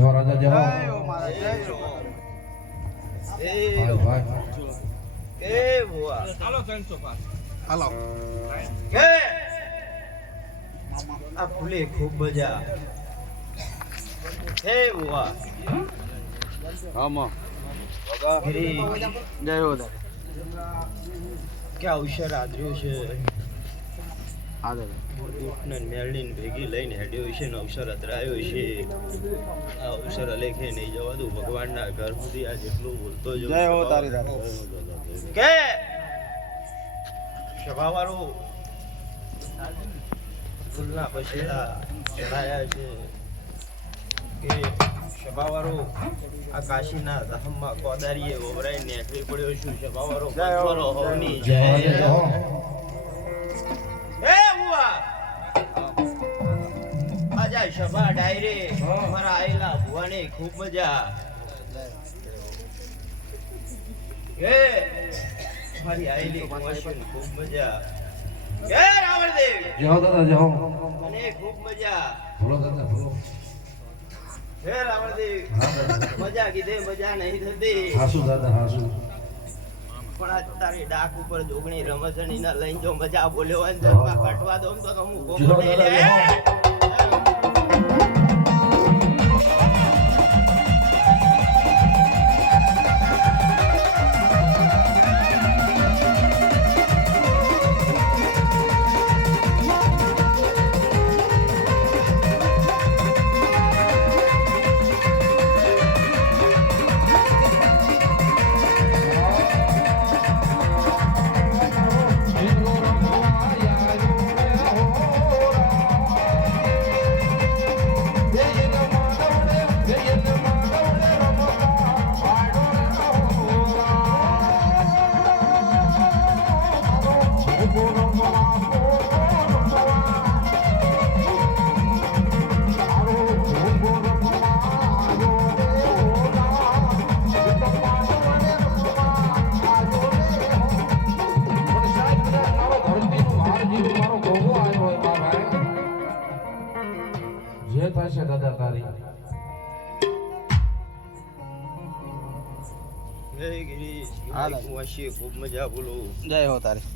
હો રાજા જય હો હાલો 305 હાલો આ ફૂલે ખૂબ મજા હે બુઆ આમાં જય હો દા કે અવસર આદર્યો છે ઉઠને મેળીને ભેગી લઈને હેડ્યો છે ને અવસર અતરાયો છે આ અવસર અલેખે નહીં જવા દઉં ભગવાનના ઘર સુધી આ જેટલું બોલતો જો જય હો તારી કે સભાવાળો ફૂલના પછેડા ચડાયા છે કે સભાવાળો આ કાશીના ધામમાં કોદારીએ ઓવરાઈ નીકળી પડ્યો છું સભાવાળો પથ્થરો હોની જય હે બુઆ આજા સભા ડાયરે મારા આયલા ભુવાને ખૂબ મજા હે મારી આયલી ભુવાને ખૂબ મજા કે રાવણદેવ જય હો દાદા જય હો મને ખૂબ મજા બોલો દાદા બોલો હે રાવણદેવ મજા કીધે મજા નહીં થતી હાસુ દાદા હાસુ પણ આ તારી ડાક ઉપર જોગણી રમસણી ના લઈને જો મજા બોલ્યો હોય ને જરવા કટવા દો તો હું ગોગો નહીં રે જે થશે દાદા તારી હે ગિરીશ વાશી ખૂબ મજા બોલો જય હો તારી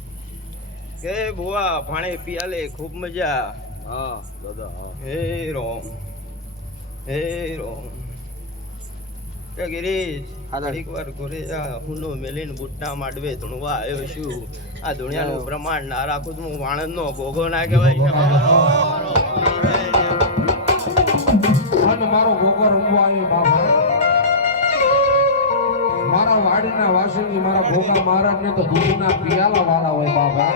કે બુઆ ભાણે પિયાલે ખૂબ મજા હા દાદા હા હે રોમ કે ગિરીશ એક વાર ઘરે હુંનો મેલીને બુટ્ટા માંડવે ધૂણવા આવ્યો છું આ ધૂણિયાનું પ્રમાણ ના રાખું તો હું વાણંદનો ગોગો ના કહેવાય અને મારો ગોગો રમવા આવ્યો બાબા મારા વાડીના વાસણી મારા ગોગા મહારાજને તો દૂધના પિયાલા વાળા હોય બાબા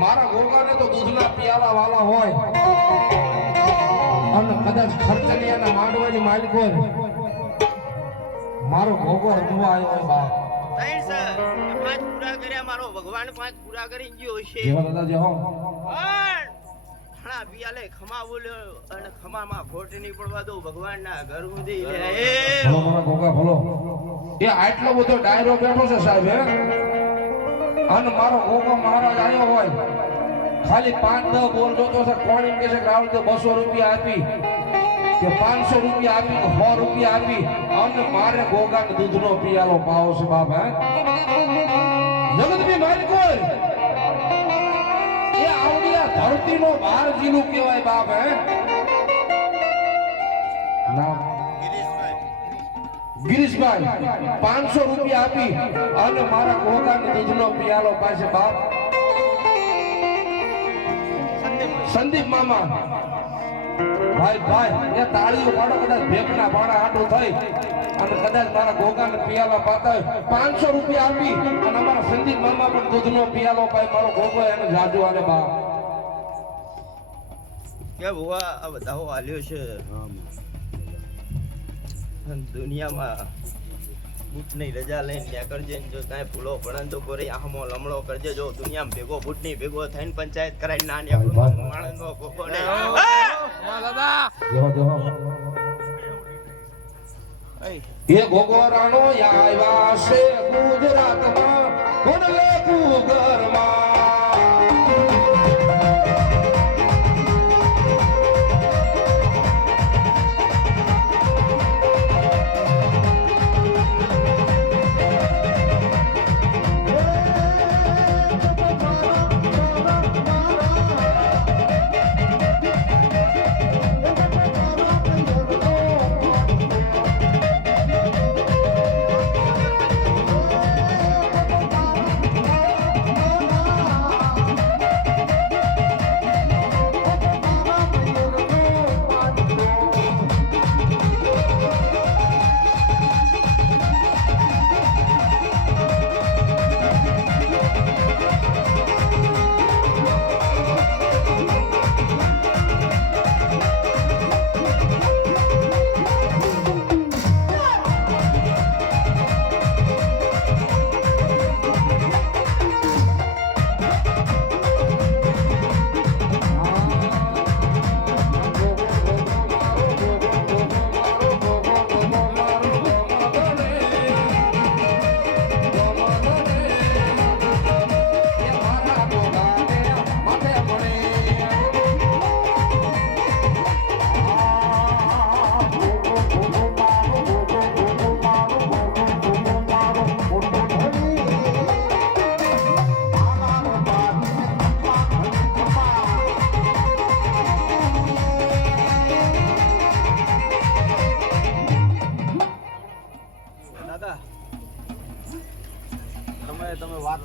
મારા ગોગાને તો દૂધના પિયાલા વાળા હોય અને કદાચ ખર્ચલિયાના માંડવાની માલિક હોય મારો ગોગો રમવા આવ્યો હોય બાપ ત્રણ સર પાંચ પૂરા કર્યા મારો ભગવાન પાંચ પૂરા કરી ગયો છે જેવા દાદા જે હો પણ ઘણા પિયાલે ખમા બોલ્યો અને ખમામાં ખોટ નહીં પડવા દો ભગવાનના ઘર સુધી ભલો મારા ગોગા ભલો એ આટલો બધો ડાયરો બેઠો છે સાહેબ હે અને મારો ગોગો મહારાજ આવ્યો હોય ખાલી 5-10 બોલ જોતો છે કોણ એમ કે છે રાવલ તો 200 રૂપિયા આપી કે 500 રૂપિયા આપી કે 100 રૂપિયા આપી અને મારે ગોગાને દૂધનો પિયાલો પાવો છે બાપ હે જગતની માલિક હોય એ આવડિયા ધરતીનો ભારજીનું કહેવાય બાપ હે નામ ગિરીશભાઈ 500 રૂપિયા આપી અને મારા ગોગાને દૂધનો પિયાલો પાસે બાપ સંદીપ મામા ભાઈ એ તાળીઓ પાડો કદાચ ભેગના પાડા આટું થઈ અને કદાચ મારા ગોગાને પિયાલા પાતા 500 રૂપિયા આપી અને અમારા સંદીપ મામા પણ દૂધનો પિયાલો પાય મારો ગોગો એને જાજુ આલે બા કે ભુવા આ બધાઓ આલ્યો છે દુનિયામાં બૂટની રજા લઈને ત્યાં કરજે જો કાંઈ ભૂલો પડે તો કોઈ આહમો લમણો કરજે જો દુનિયામાં ભેગો બૂટની ભેગો થઈને પંચાયત કરાવી ના માણસનો ભોગો ને એ ગોગો રાણો આવ્યા છે ગુજરાતમાં કોડલે કુગરમાં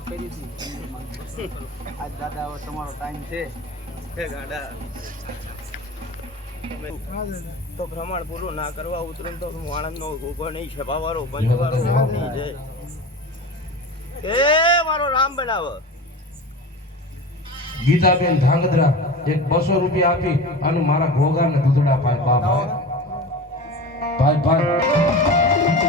કરી હતી આજ દાદા હવે તમારો ટાઈમ છે હે ગાડા તો પ્રમાણ પૂરું ના કરવા ઉતરું તો આણંદનો ગોગો નહીં છપાવાળો પંચવાળો નહીં જાય એ મારો રામ બનાવ ગીતાબેન ધાંગધ્રા એક 200 રૂપિયા આપી અને મારા ઘોઘાને દૂધડા પાય બાપ ભાઈ ભાઈ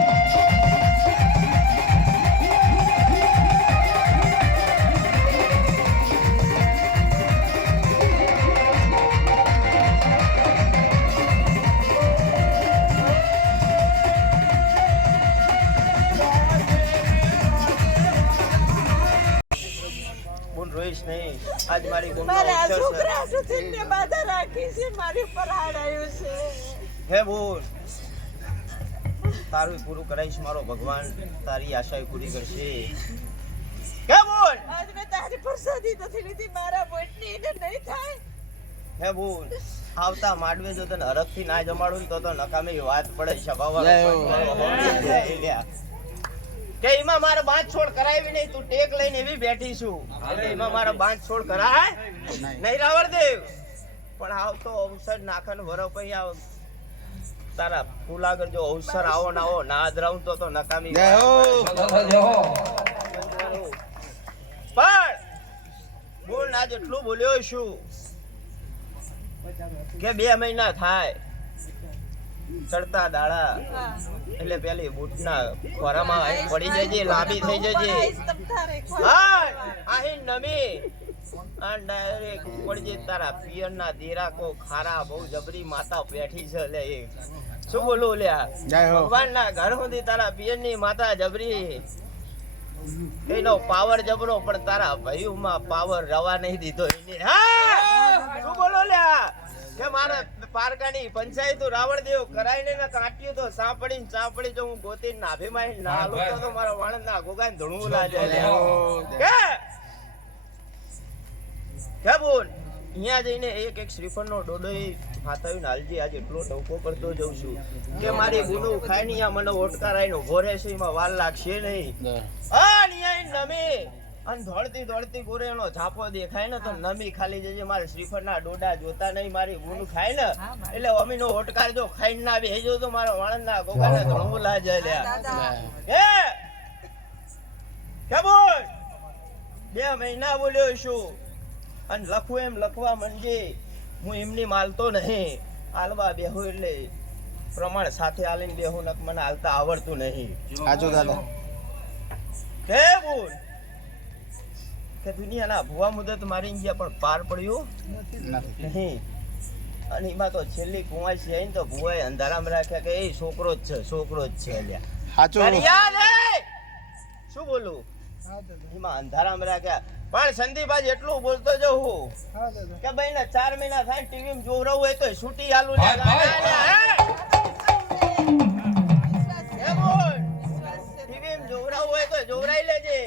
બોલ રોઈશ નહીં આજ મારી બોલ મારા છોકરા સુધીને બાધા રાખી છે મારી પર હાડ આવ્યું છે હે બોલ તારું પૂરું કરાઈશ મારો ભગવાન તારી આશા પૂરી કરશે કે બોલ આજ મેં તારી પ્રસાદી નથી લીધી મારા મોટની એને નહીં થાય હે બોલ આવતા માંડવે જો તને હરખથી ના જમાડું ને તો નકામી વાત પડે જય હો. છપાવા કે એમાં મારે બાંધ છોડ કરાવી નહીં તું ટેક લઈને એવી બેઠી છું એટલે એમાં મારે બાંધ છોડ કરાય નહીં રાવણદેવ પણ આવતો અવસર નાખન વરો પછી આવ તારા ફૂલાગર જો અવસર આવો ના આવો ના ધરાવું તો નકામી જય હો. દાદા જય હો. પણ બોલ ના જેટલું બોલ્યો છું કે 2 મહિના થાય ચડતા દાડા હા એટલે પેલી બૂટના ખોરામાં પડી જજે લાંબી થઈ જજે બનાવીશ તમ તારે હા આહી નમી આ ડાયરેક્ટ પડી જઈ તારા પિયરના દેરાકો ખારા બહુ જબરી માતા બેઠી છે લે એ શું બોલું લ્યા જય હો. ભગવાનના ઘર સુધી તારા પિયરની માતા જબરી એનો પાવર જબરો પણ તારા ભયુમાં પાવર રવા નહીં દીધો એને હા શું બોલો લ્યા કે મારા પારકાની પંચાયતું રાવણદેવ કરાઈને ને કાટ્યું તો સાંપડી જો હું ગોતીને નાભીમાં ના હાલું તો મારા વાણંદના ગોગાને ધૂણવું લાગે કે બોલ અહીંયા જઈને એક શ્રીફળનો ડોડો હાથાવીને હાલજી આજે એટલો ટવકો કરતો જઉં છું કે મારી ગુનું ખાઈ ને મને ઓટકાર આવીને ઉભો રહેશે એમાં વાર લાગશે નહીં નમી અને દોડતી ગોરે એનો ઝાપો દેખાય ને તો નમી ખાલી જજે મારે શ્રીફળના ડોડા જોતા નહીં મારી ગુનું ખાય ને એટલે અમીનો ઓટકાર જો ખાઈને ના બેજો તો મારા વાણંદના ગોગાને ધણવું લાજે લ્યા કે બોલ 2 મહિના બોલ્યો છું અને લખું એમ લખવા મંડે હું એમની માલતો નહીં હાલવા બેહું એટલે પ્રમાણ સાથે હાલીને બેહું નક મને હાલતા આવડતું નહીં સાચું દાદા કે બોલ કે દુનિયાના ભુવા મુદત મારી ગયા પણ પાર પડ્યું નથી નહીં અને એમાં તો છેલ્લી કુંવાસી આવીને તો ભુવાએ અંધારામાં રાખ્યા કે એ છોકરો જ છે લ્યા સાચું કરિયા રે! શું બોલું એમાં અંધારામાં રાખ્યા પણ સંદીપભાઈ એટલું બોલતો જવું કે ભાઈ ને 4 મહિના થાય ટીવી માં જોવરાવું હોય તો છૂટી આલું લે ટીવી માં જોવરાવું હોય તો જોવરાઈ લેજે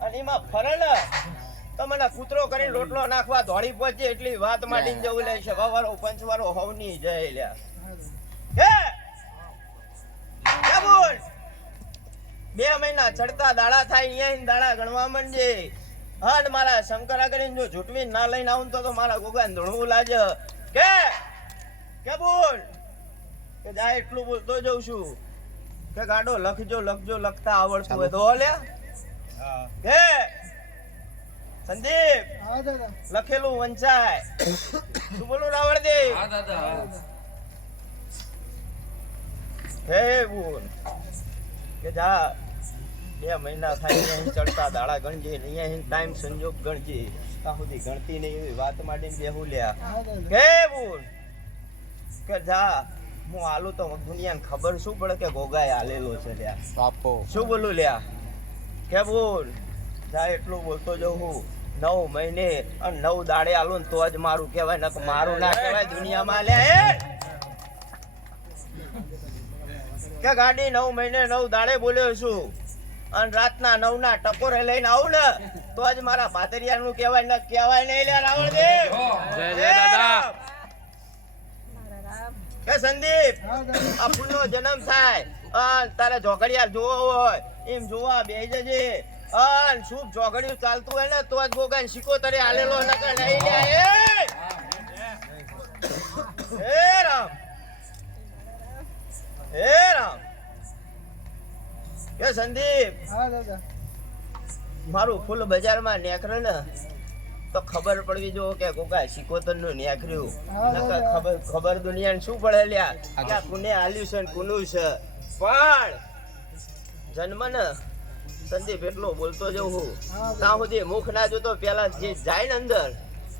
અને એમાં ફરલ તો મને કૂતરો કરીને રોટલો નાખવા દોડી પહોંચે એટલી વાત માંડીને જવું લે છે વારો પંચવારો હવની જય લ્યા કે બોલ 2 મહિના ચડતા દાડા થાય અહીંયા દાડા ગણવા માંડજે હન મારા શંકરા કરીને જો ઝૂટવી ના લઈને આવું તો મારા ગોગાને ધણવું લાગે કે બોલ કે જાય એટલું બોલતો જઉં છું કે ગાડો લખજો લખતા આવડતું હોય તો લે કે સંદીપ લખેલું વંચાય શું બોલું રાવણદેવ હા દાદા હે બોલ કે જા 2 મહિના થાય અહીં ચડતા દાડા ગણજે અહીંયા ટાઈમ સંજોગ ગણજે ત્યાં સુધી ગણતી નહીં એવી વાત માંડીને બેહું લ્યા કે બોલ કે જા હું આલું તો દુનિયાને ખબર શું પડે કે ગોગાએ આલેલો છે લ્યા બાપો શું બોલું લ્યા કે બોલ જા એટલું બોલતો જવું 9 મહિને અને 9 દાડે આલું ને તો જ મારું કહેવાય નક મારું ના કહેવાય દુનિયામાં લ્યા કે ગાડી 9 મહિને 9 દાડે બોલ્યો છું અને રાતના 9 ના ટકોરે લઈને આવું ને તો જ મારા ભાતરિયાનું કહેવાય ન કહેવાય નહીં લ્યા રાવણદેવ જય દાદા કે સંદીપ આ ફૂલનો જન્મ થાય તારે ઝોકડિયા જોવો હોય એમ જોવા બેહી જજે અન શુભ જોગડિયું ચાલતું હોય ને તો જ ગોગાન શિકોતરે આલેલો નકર નહીં લે હે રામ હે રામ કે સંદીપ હા દાદા મારું ફૂલ બજારમાં નેકરે ને તો ખબર પડવી જો કે ગોગા શિકોતર નું નેકર્યું નકર ખબર દુનિયાને શું પડે લ્યા કે આ કોને આલ્યું છે ને કોનું છે પણ જન્મ ને સંદીપ એટલો બોલતો જવું ત્યાં સુધી મુખ ના જોતો પેલા જે જાય ને અંદર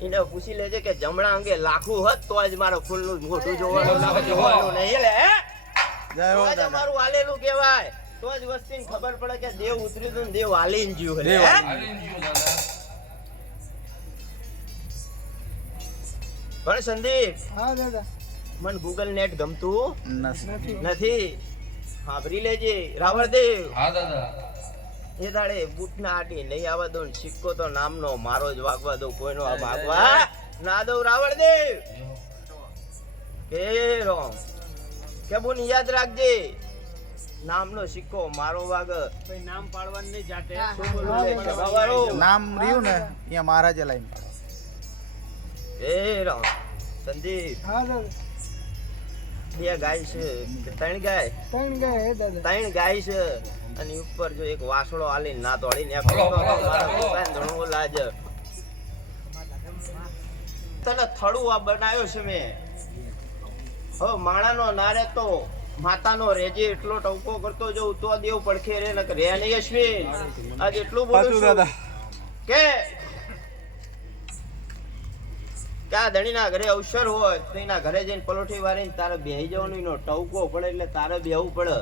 એને પૂછી લેજે કે જમણા અંગે લાખું હોત તો જ મારો ફૂલનું મોઢું જોવાનું નહીં લે જય હો તો જ દાદા અમારું હાલેલું કહેવાય તો જ વસ્તીને ખબર પડે કે દેવ ઉતર્યું હતું ને દેવ હાલીને જ્યું હે. હાલીને ગયો દાદા. પણ સંદીપ હા દાદા મને ગૂગલ નેટ ગમતું નથી નથી સાંભળી લેજે રાવણદેવ હા દાદા. એ દાડે બૂટ ના આટી નહીં આવવા દો ને સિક્કો તો નામનો મારો જ વાગવા દો કોઈનો આ ભાગવા ના દો રાવણદેવ કે રોમ કે બોન યાદ રાખજે નામનો સિક્કો મારો વાગ નામ પાડવાનું નહીં જાતે શું બોલું લે સભાવાળો નામ રહ્યું ને અહીંયા મહારાજે લાઈન એ રોમ સંદીપ હા દાદા બે ગાય છે કે ત્રણ ગાય ત્રણ ગયા હે દાદા ત્રણ ગાય છે અને ઉપર જો એક વાસળો આલીને ના તોડીને હલો, હલો, મારા હલો. દુકાન ધણું લાજ તને થડું આ બનાવ્યો છે મેં હવે માણાનો નારે તો માતાનો રેજે એટલો ટવકો કરતો જઉં તો દેવ પડખે રે નકર રે નહીં અશ્વિન આજ એટલું બોલું છું કે ક્યાં ધણીના ઘરે અવસર હોય તો એના ઘરે જઈને પલોઠી વારીને તારે બેહી જવાનું એનો ટવકો પડે એટલે તારે બેહવું પડે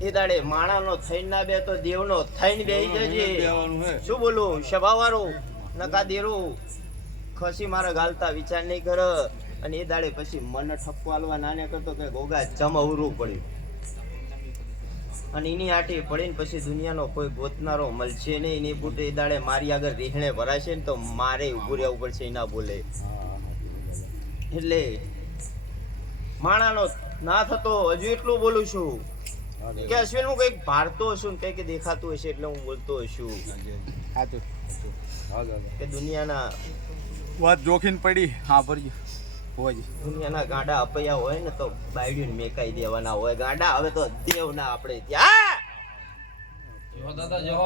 એ દાડે માણાનો થઈને ના બે તો દેવનો થઈને બેહી જજે શું બોલું સભાવાળું નકા દેરું ખસી મારા ગાલતા વિચાર નહીં કર અને એ દાડે પછી મને ઠપકો આલવા નાને કરતો કે ગોગા ચમ અવરું પડ્યું અને એની આટી પડીને પછી દુનિયાનો કોઈ ગોતનારો મળશે નહીં એની બુટે એ દાડે મારી આગળ રીહણે ભરાશે ને તો મારે ઊભું રહેવું પડશે એના બોલે એટલે માણાનો ના થતો હજુ એટલું બોલું છું કે અશ્વિન હું કઈક ભારતો હશું ને કઈક દેખાતું હશે એટલે હું બોલતો હશું કે દુનિયાના વાત જોખીન પડી હા ભરજી હોજી દુનિયાના ગાંડા અપૈયા હોય ને તો બાયડીને મેકાઈ દેવાના હોય ગાંડા હવે તો દેવ ના આપણે ત્યાં જો દાદા જો.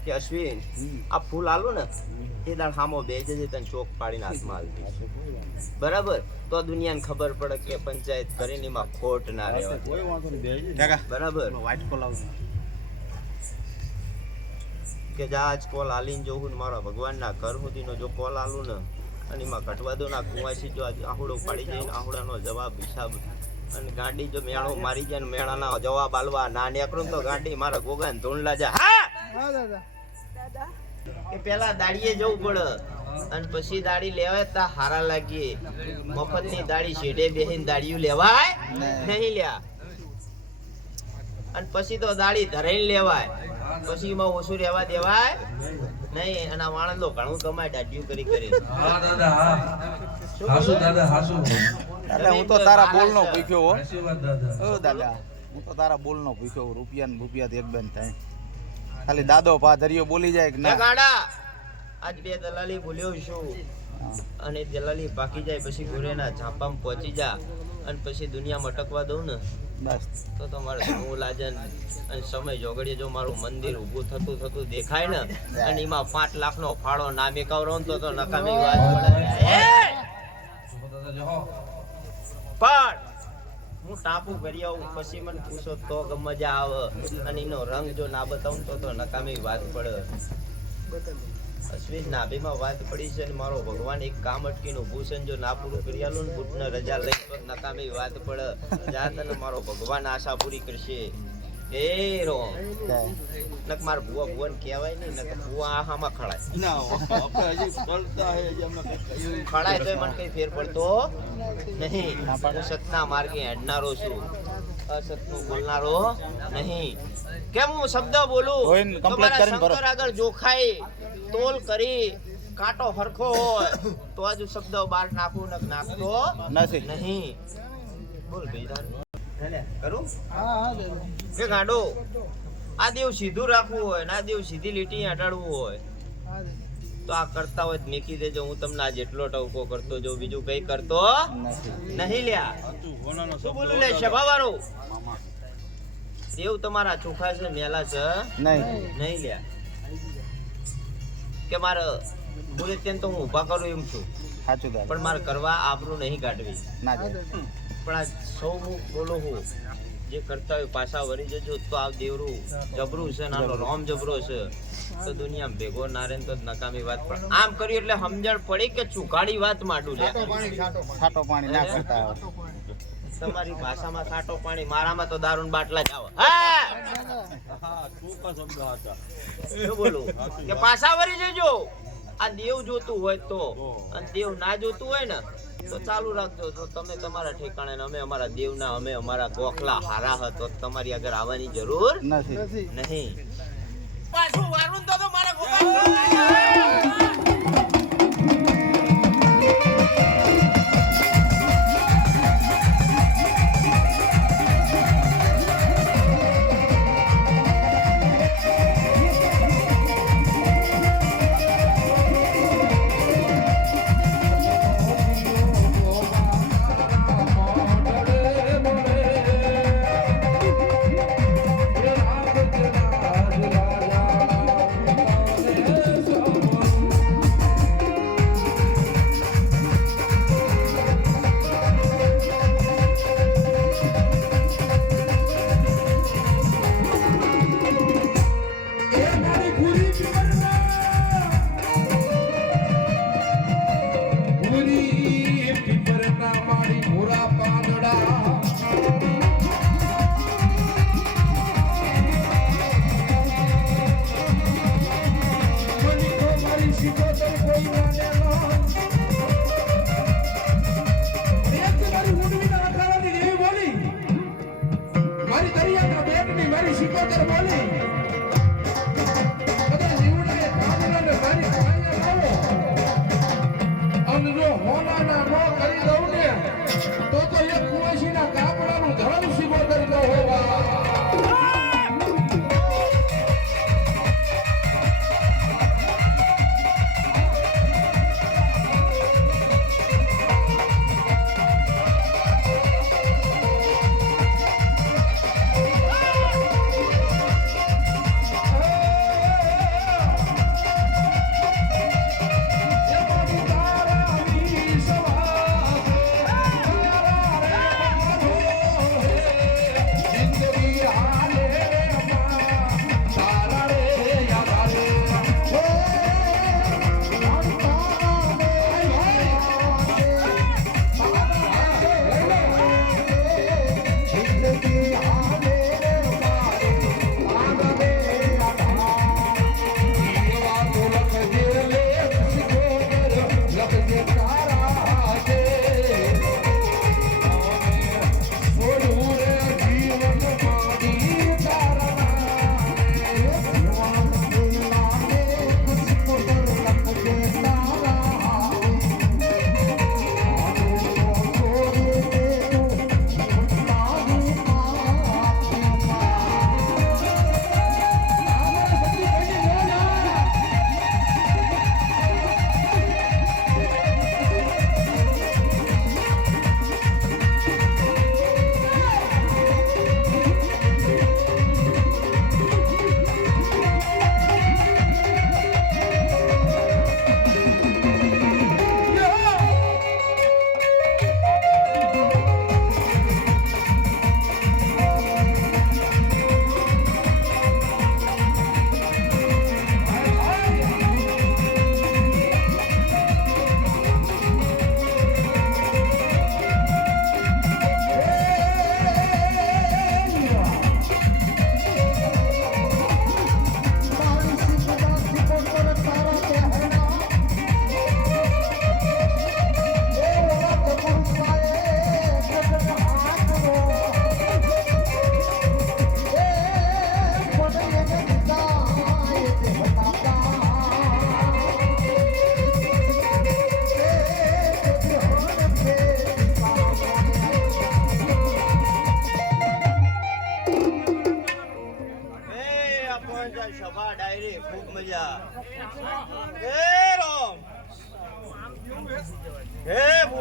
કે અશ્વિન આ ફૂલ આલું ને એ દાડ હામો બે જજે તને ચોક પાડીને હાથમાં આલી બરાબર તો દુનિયાને ખબર પડે કે પંચાયત કરીને એમાં ખોટ ના રહેવાય બરાબર વાઇટ કોલાવ કે જા આજ કોલ આલીને જોઉં ને મારા ભગવાનના ઘર સુધીનો જો કોલ આલું ને અને એમાં ઘટવા દો ના કુંવાસી જો આજે આહુડો પાડી જાય ને આહુડાનો જવાબ હિસાબ અને ગાંડી જો મેળો મારી જાય ને મેળાના જવાબ આલવા ના નીકળું તો ગાંડી મારા ગોગાને ધૂંડલા જા હા હા દાદા દાદા કે પેલા દાડીએ જવું પડે અને પછી દાડી લેવાય તા હારા લાગીએ મફતની દાડી શેઢે બેહીને દાડીયું લેવાય નહીં લ્યા અને પછી તો દાડી ધરાઈને લેવાય પછી એમાં ઓછું રહેવા દેવાય નહીં અને આ માણસ ઘણું કમાય દાડીયું કરી કરી હા દાદા હા. હાસુ દાદા હાસુ. દાદા હું તો તારા બોલનો ભૂખ્યો હો આશીર્વાદ દાદા. ઓ દાદા હું તો તારા બોલનો ભૂખ્યો રૂપિયા ને રૂપિયા એક બેન થાય ખાલી દાદો પા દરિયો બોલી જાય કે એ ના ગાડા આજ બે દલાલી ભૂલ્યો છું અને દલાલી પાકી જાય પછી ગુરેના ઝાપામાં પહોંચી જા અને પછી દુનિયામાં અટકવા દઉં ને બસ તો તમારે હું લાજન અને સમય જોગડીએ જો મારું મંદિર ઊભું થતું દેખાય ને અને એમાં 5 લાખનો ફાળો નામે કવરો ને તો નકામી વાત પડે જો દાદા જો. પણ હું ટાપુ કરી આવું પછી મને પૂછો તો મજા આવે અને એનો રંગ જો ના બતાવું તો નકામી વાત પડે અશ્વિન નાભીમાં વાત પડી છે ને મારો ભગવાન એક કામ અટકીનું ભૂષણ જો ના પૂરું કરી આલું ને બુટને રજા લઈ તો નકામી વાત પડે જા તને મારો ભગવાન આશા પૂરી કરશે એ રો નક માર ભુવા ભુવન કહેવાય નહીં નક ભુવા આહામાં ખડાય ખડાય તોય મને કઈ ફેર પડતો નહીં હું સતના માર્ગે હેડનારો છું અસતનું બોલનારો નહીં કેમ હું શબ્દ બોલું જોઈને તો complete મારા કરીને ભરો. શંકર આગળ જોખાઈ તોલ કરી કાંટો હરખો હોય તો જ શબ્દ બહાર નાખું ન નાખતો નથી નહીં બોલ ભાઈ તારું. હેલે, કરું? કે ગાંડો આ દેવ સીધું રાખવું હોય ને આ દેવ સીધી લીટી અડાડવું હોય તો આ કરતા હોય તો મેકી દેજો. હું તમને આ જેટલો ટવકો કરતો જો બીજું કઈ કરતો નહીં લ્યા. શું બોલું લે સભાવાળો? દેવ તમારા ચોખા છે મેલા છે નહીં લ્યા. કે મારે બોલે તેમ તો હું ઊભા કરું એમ છું, સાચું દાદા. પણ મારે કરવા આબરૂ નહીં કાઢવી. ના જાય. પણ આ સૌ હું બોલું હું જે કરતા હોય પાછા વળી જજો તો આ દેવરું જબરું છે નાનો રોમ જબરો છે તો દુનિયામાં ભેગો ના રહે તો નકામી વાત. પણ આમ કર્યું એટલે સમજણ પડી કે ચુકાડી વાત માંડું લે. છાટો પાણી ના કરતા આવે. તમારી ભાષામાં ખાટો પાણી, મારામાં તો દારૂન બાટલા જ આવે. શું બોલું કે પાછા વળી જજો. આ દેવ જોતું હોય તો, અને દેવ ના જોતું હોય ને તો ચાલુ રાખજો. તો તમે તમારા ઠેકાણે ને અમે અમારા દેવના, અમે અમારા ગોખલા હારા હતો તમારી આગળ આવવાની જરૂર નથી. નહીં. પાછું વારું તો મારા ગોખલા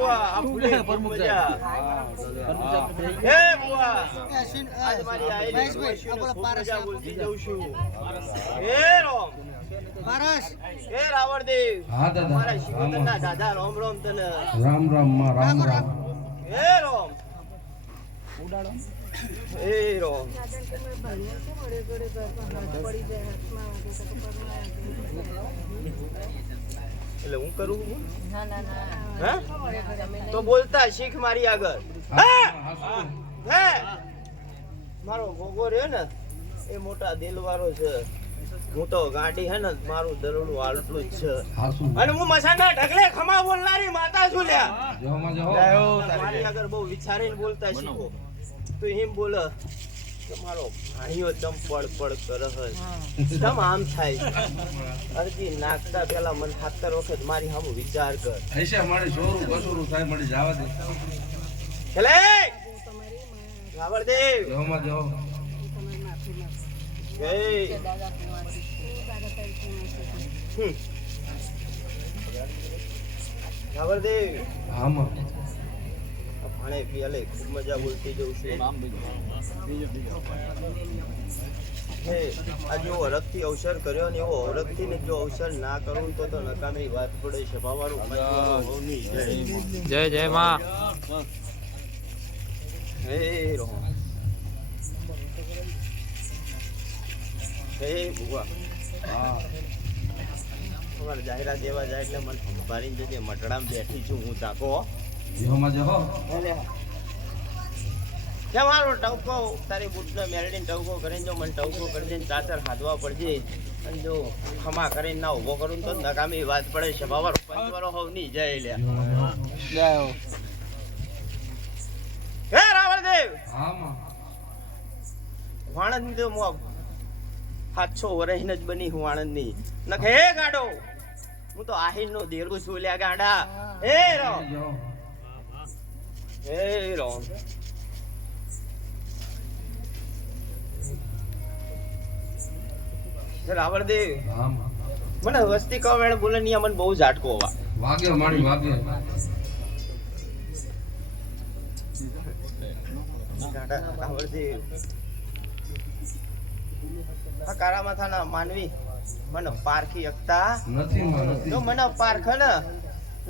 બુઆ આપણે પ્રમુખ મજા હે બુઆ આજ મારી આઈડી જોઈશું ને ખૂબ મજા બોલતી જઉં છું હે રોમ પારસ હે રાવણદેવ હા દાદા મારા શિકોતરના દાદા રોમ રોમ તને રામ રામ માં રામ રામ હે રોમ હે રોમ એટલે હું કરું હે તો બોલતા શીખ મારી આગળ હે મારો ગોગો રહ્યો ને એ મોટા દિલવાળો છે હું તો ગાડી હે ને મારું દરડું આટલું જ છે હાસુ અને હું મસાના ઢગલે ખમા બોલનારી માતા છું લ્યા જો માં જો મારી આગળ બહુ વિચારીને બોલતા શીખો તો એમ બોલે કે મારો ભાણીઓ ચમ પડ કરે છે ચમ આમ થાય અરજી નાખતા પેલા મને 70 વખત મારી સામું વિચાર કર ऐसे મારી જોરું કસુરું થાય મળી જવા દે ચલે રાવણદેવ જો માં જો જય રાવણદેવ હા માં ભાણે પેલે ખૂબ મજા બોલતી જઉં છું હે આ જો હરખથી અવસર કર્યો ને એવો હરખથી ને જો અવસર ના કરું તો નકામી વાત પડે છે ભાવારું ભવની જય જય માં હે રોમ હે ભુવા તમારે જાહેરાત દેવા જાય એટલે મને સંભાળીને જજે મટડામાં બેઠી છું હું તાકો જો માં જો કે મારો ટવકો તારી બુટને મેળવીને ટવકો કરીને જો મને ટવકો કરી દઈને ચાચર હાથવા પડજે અને જો ખમા કરીને ના ઊભો કરું તો નકામી વાત પડે છે બાબા પંચવારો હોવ નહીં જય લ્યા હે રાવણદેવ હા માં વાણંદ તો મો 700 વર્ષની જ બની હું વાણંદની નખે હે ગાડો હું તો આહીરનો દેરગું છું લ્યા ગાડા હે રામ જો હે રામ રાવણદેવ હા માં મને વસ્તી કહો વેણ બોલે ની મને બહુ ઝાટકો હોવા વાગે મારી વાગે રાવણદેવ આ કારા માથાના માનવી મને પારખી શકતા નથી માં નથી જો મને પારખ ને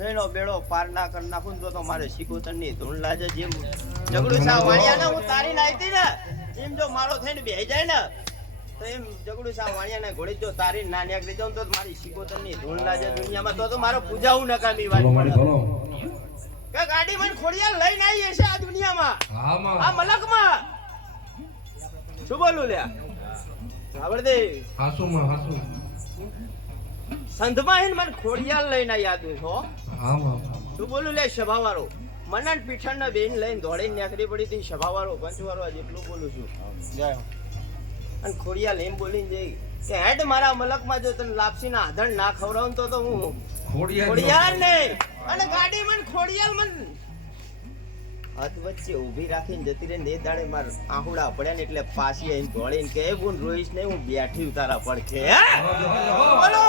એનો બેડો પાર ના કર નાખું તો મારે શિકોતર ની ધૂણ લાજે જેમ જગડું સા વાણિયા ને હું તારી લાયતી ને એમ જો મારો થઈને બેહી જાય ને તો એમ જગડું સા વાણિયા ને ઘોડી જો તારી ના નીકળી જાઉં તો મારી શિકોતર ની ધૂણ લાજે દુનિયામાં તો મારો પૂજાવું નકામી વાત બોલો મારી બોલો કે ગાડી મને ખોડિયાલ લઈને આવી છે આ દુનિયામાં હા માં આ મલકમાં શું બોલું લ્યા રાવણદેવ હાસુ માં હાસુ સંધમાં હિન મને ખોડિયાલ લઈને યાદ છો હા માં શું બોલું લે સભાવાળો મને પીઠણ ના બેન લઈને દોડીને નીકળી પડી હતી સભાવાળો પંચવાળો જેટલું બોલું છું અને ખોડિયાલ એમ બોલીને જઈ કે હેડ મારા મલકમાં જો તને લાપસી ના આધણ ના ખવડાવું તો હું ખોડિયાલ નહીં અને ગાડી મને ખોડિયાલ મન હાથ વચ્ચે ઊભી રાખીને જતી રહી ને એ દાડે માર આહુડા પડ્યા ને એટલે પાછી આવીને દોડીને કે બોન રોઈશ ને હું બેઠી ઉતારા પડખે બોલો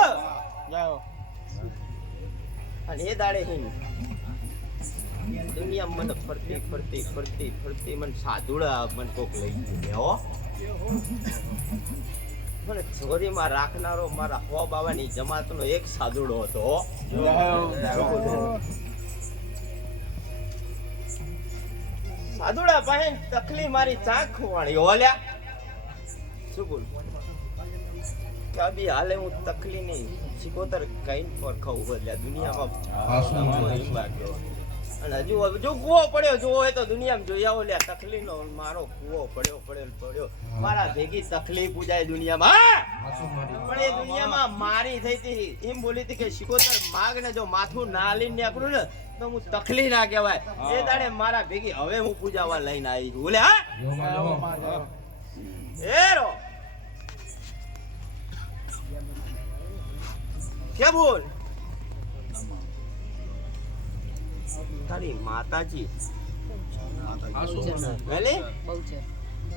અને એ દાડે હિન દુનિયા મને ફરતી ફરતી ફરતી ફરતી મને સાધુડા મને કોક લઈ ગયો મને ચોરીમાં રાખનારો મારા હો બાવાની જમાતનો એક સાધુડો હતો સાધુડા પાસે તકલી મારી ચાંખ ખોવાણી ઓલ્યા શું બોલ કે બી હાલે હું તકલી નહીં શિકોતર કઈ પર ખાવું બદલ્યા દુનિયામાં એમ લાગ્યો અને હજુ કૂવો પડ્યો જો હોય તો દુનિયામાં જોઈ આવો લ્યા તકલી નો મારો કૂવો પડ્યો મારા ભેગી તકલી પૂજાય દુનિયામાં પણ એ દુનિયામાં મારી થઈ હતી એમ બોલી હતી કે શિકોતર માગ ને જો માથું ના લઈને નીકળું ને તો હું તકલી ના કહેવાય એ દાડે મારા ભેગી હવે હું પૂજાવા લઈને આવી બોલે હા એ રો કે બોલ તારી માતાજી ભલે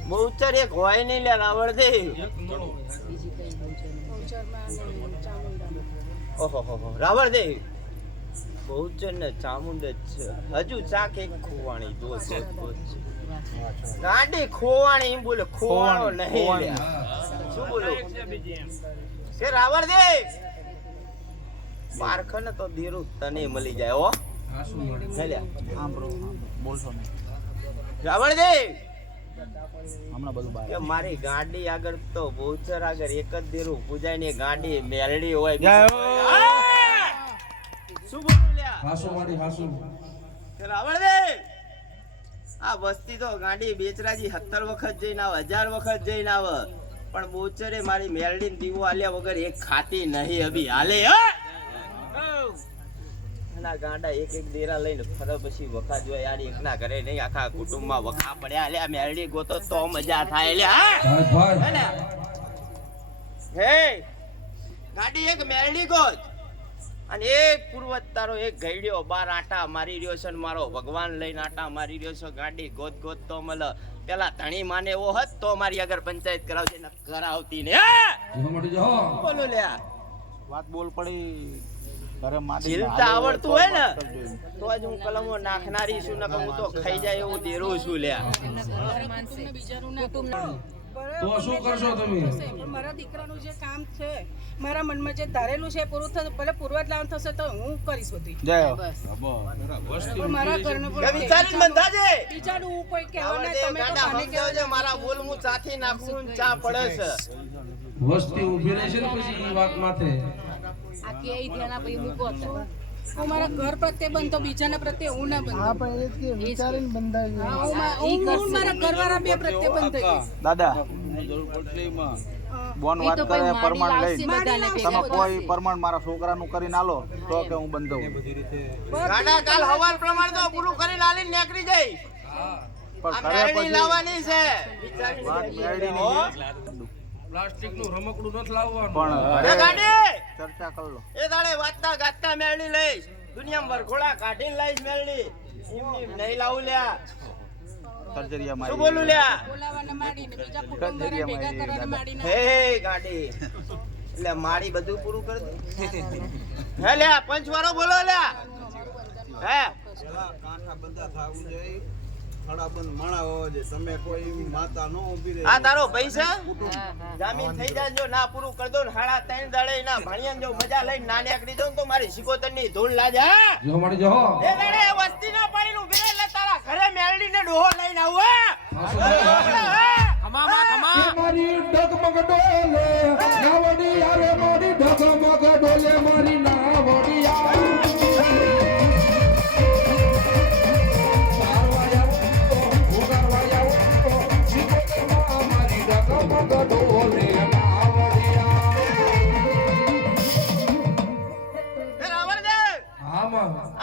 બહુચર એક હોય નહીં લે રાવણદેવ ઓહો રાવણદેવ બહુચર ને ચામુંડ જ છે. હજુ ચાક એક ખોવાણી દો છે. ગાંડી ખોવાણી એમ બોલે, ખોવાણો નહીં લ્યા. શું બોલો કે રાવણ દે પારખને તો દેરું તને મળી જાય હો. હે લ્યા સાંભળો, બોલશો નહીં. રાવણ દે હમણાં બધું બહાર કે મારી ગાડી આગળ તો બહુચર આગળ એક જ દેરું પૂજાય ને ગાડી મેલડી હોય. શું બોલું લ્યા હાસુ મારી હાસુ. કે રાવણ દે આ વસ્તી તો ગાડી બેચરાજી 70 વખત જઈને આવે, 1000 વખત જઈને આવે, પણ બોચરે મારી મેલડી ને દીવો આલ્યા વગર એક ખાતી નહીં અભી હાલે. ના ગાંડા એક એક દેરા લઈને ફરે પછી વખા જોય યાર. એકના ઘરે નહીં આખા કુટુંબમાં વખા પડ્યા લ્યા. મેલડી ગોતો તો મજા થાય લ્યા. ભાઈ હે ગાડી એક મેલડી ગોત અને એક પૂર્વજ તારો એક ગઈડ્યો બાર આટા મારી રહ્યો છે ને મારો ભગવાન લઈને આટા મારી રહ્યો છે. ગાડી ગોત ગોત તો મળે. પેલા ધણી માને એવો હત તો મારી આગળ પંચાયત કરાવશે ને કરાવતી ને. બોલો લ્યા વાત બોલ પડી ઘરે માટી ઝીલતા આવડતું હોય ને તો જ હું કલમો નાખનારી છું, ને હું તો ખાઈ જાય એવું દેરું છું લ્યા. તો શું કરશો તમે? મારા દીકરાનું જે કામ છે, મારા મનમાં જે ધારેલું છે પૂરું થશે. ભલે પૂર્વજ લાવવાનું થશે તો હું કરીશ બધું. જય પણ મારા ઘરનું કે વિચારીને બંધાજે. બીજાનું હું કોઈ કહેવા આવડે ના, તમે તો ગાંડા મને કહેવા સમજાવજે. મારા બોલ હું ચાથી નાખું ને ચા પડે છે. વસ્તી ઊભી રહેશે ને પછી એ વાત માથે. હું મારા ઘર પ્રત્યે બંધો, બીજાના પ્રત્યે હું ના બંધો. હું મારા ઘરવાળા બે પ્રત્યે બંધાઈશ. દાદા બોન વાત કરે પરમાણ લઈ તમે કોઈ પરમાણ મારા છોકરાનું કરીને આલો તો કે હું બંધ દઉં. ગાંડા કાલ હવાલ પ્રમાણ તો પૂરું કરીને આલીને નીકળી જઈ. પણ આ ઘરે મેરડી પછી લાવવાની છે. વાત મેરડી હો? પ્લાસ્ટિક નું રમકડું નથી લાવવાનું. પણ એ ઘરે ગાંડી ચર્ચા કર લો. એ દાડે વાતતા ગાતતા મેળડી લઈશ. દુનિયામાં વરઘોડા કાઢીને લઈશ મેળડી. એમની નહીં લાવું લ્યા. સર્જરીયા શું મારી બોલું લ્યા? બોલાવાના માંડીને બીજા કુટુંબવાળા ભેગા કરવાના માંડીને. હે ગાડી એટલે મારી બધું પૂરું કરી દે. હે લ્યા પંચવારો બોલો લ્યા. હે આ તારો ભાઈ છે? જામીન થઈ જાય જો ના પૂરું કરી દો ને હાડા 3 દાડે ના ભાણિયાને જો મજા લઈને ના નીકળી દઉં તો મારી સિકોતરની ધૂળ લાજે. જો મળી જો એ દાડે વસ્તી ના પાડીને ઉભી રહે એટલે તારા ઘરે મેલડીને ડોહો લઈને આવું. મારી ડગમગ ડોલે નાવડી આવે, મારી ડગમગ ડોલે, મારી નાવડી આવે.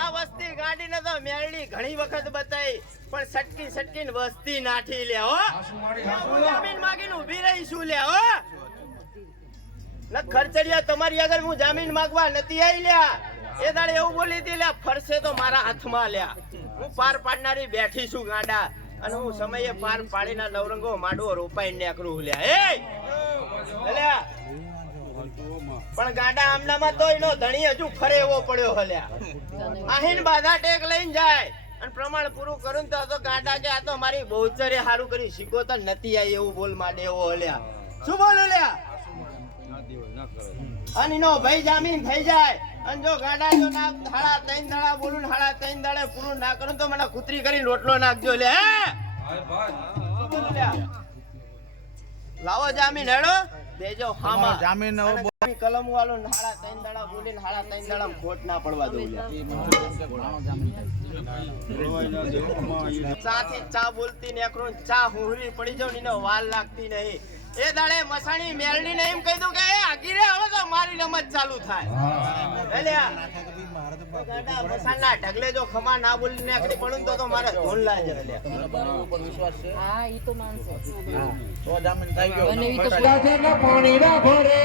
આ વસ્તી ગાડીને તો મેલડી ઘણી વખત બતાઈ પણ સટકી સટકીને વસ્તી નાઠી લે હો. હું જામીન માંગીને ઊભી રહી છું લે હો. ન ખર્ચડિયા તમારી આગળ હું જામીન માંગવા નથી આવી લ્યા. એ દાડે એવું બોલી હતી લ્યા ફરશે તો મારા હાથમાં લ્યા. હું પાર પાડનારી બેઠી છું ગાંડા અને હું સમયે પાર પાડીના નવરંગો માંડવો રોપાઈ નીકળું લ્યા. એ લ્યા પણ ગાંડા આમનામાં તો એનો ધણી હજુ ફરે એવો પડ્યો હલ્યા. આહીન બાધા ટેક લઈને જાય અને પ્રમાણ પૂરું કરું તો ગાંડા કે આ તો મારી બહુચરે હારું કરી શીખો તો નથી આવી એવું બોલ માંડે એવો હલ્યા. શું બોલું લ્યા? અને એનો ભાઈ જામીન થઈ જાય અને જો ગાંડા જો ના હાડા 3 દાડા બોલું હાડા 3 દાડે પૂરું ના કરું તો મને કૂતરી કરી લોટલો નાખજો લે. શું બોલું લ્યા? લાવો જામીન હેડો દેજો હામાં જામીન કલમ વાળો હાડા 3 દાડા બોલીને હાડા 3 દાડા ખોટ ના પડવા દઉં. ચા થી ચા બોલતી નેકરું ચા હુહરી પડી જાવ ને વાલ લાગતી નહીં. એ દાડે મસાણી મેલડી ને એમ કહી દઉં કે એ આગી રે હવે તો મારી રમત ચાલુ થાય. મસાના ઢગલે જો ખમા ના બોલી નેકરી પડું તો મારે ધોન લાગે. હા ઈ તો માનશે. તો જામીન થઈ ગયો. રાજાના પાણી ના ભરે,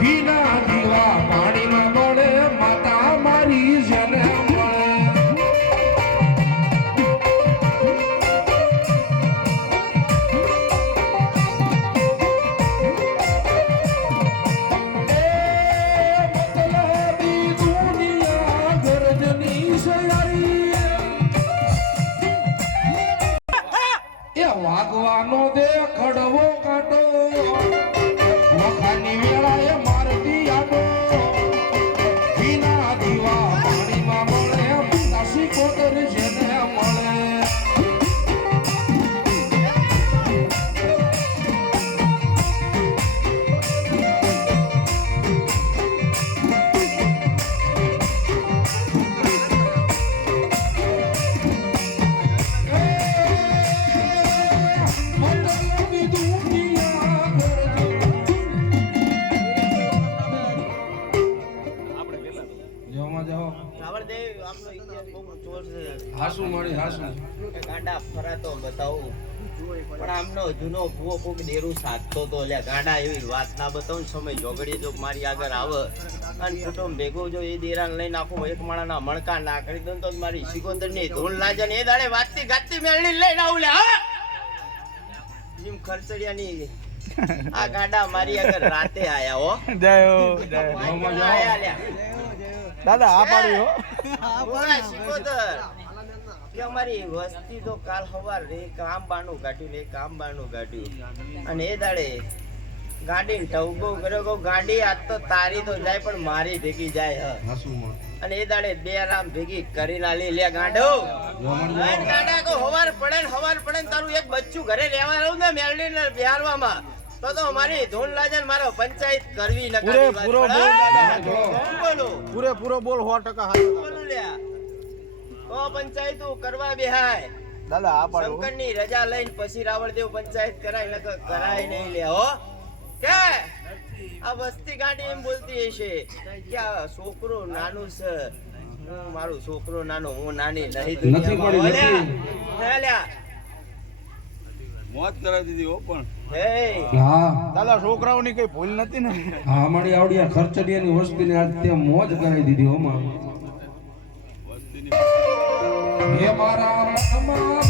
ઘીના દીવા પાણીમાં મળે, માતા મારી જને મળે. એ મતલબી દુનિયા ઘીના દીવા પાણીમાં મળે કાશી કોતર જેને મળે રાવણદેવ આપનો ઇતિહાસ બહુ ચોર છે. હાસુ મારી હાસુ કે ગાંડા ફરાતો બતાવું પણ આમનો જૂનો ભૂવો કોક દેરું સાધતો તો લ્યા ગાંડા એવી વાત ના બતાવું ને સમય જોગડી જો મારી આગળ આવે અને કુટુંબ ભેગું જો એ દેરાને લઈને આખું એક માણાના મણકા ના કરી દઉં તો મારી સિકોતરની ધૂળ લાગે ને એ દાડે વાતથી ગાતી મેળવી લઈને આવું લે હા જીમ ખર્ચડિયાની આ ગાંડા મારી આગળ રાતે આયા હો જય હો જય આયા લ્યા દાદા આ પાડ્યું બોલા સિકોતર કે અમારી વસ્તી તો કાલ સવાર રે કામ બાનું કાઢ્યું ને કામ બાનું કાઢ્યું અને એ દાડે ગાડીને ટવકો કર્યો કહું ગાડી આજ તો તારી તો જાય પણ મારી ભેગી જાય હ હાસુ માં અને એ દાડે બે રામ ભેગી કરી નાલી લે ગાંડો અને ગાંડા કો હવાર પડે ને તારું એક બચ્ચું ઘરે લેવા રહું ને મેલડીને બિહારવામાં તો અમારી ધૂન લાજે ને મારો પંચાયત કરવી ન કરવી પૂરો બોલ દાદા. બોલો પૂરેપૂરો બોલ 100% હાચું. બોલો લ્યા તો પંચાયતો કરવા બેહાય દાદા આ પાડ્યું શંકરની રજા લઈને પછી રાવણદેવ પંચાયત કરાય નકર કરાય નહીં લે હો કે આ વસ્તી ગાડી એમ બોલતી હશે કે આ છોકરો નાનું છે હું મારું છોકરો નાનો હું નાની નહીં નથી પડી, દુનિયામાં. હે લ્યા મોજ કરાવી દીધી હો પણ હે હા દાદા છોકરાઓની કઈ ભૂલ નથી ને હા અમારી આવડી ખર્ચડિયાની વસ્તીને આજ તે મોજ કરાવી દીધી હોમાં હે મારા મનમાં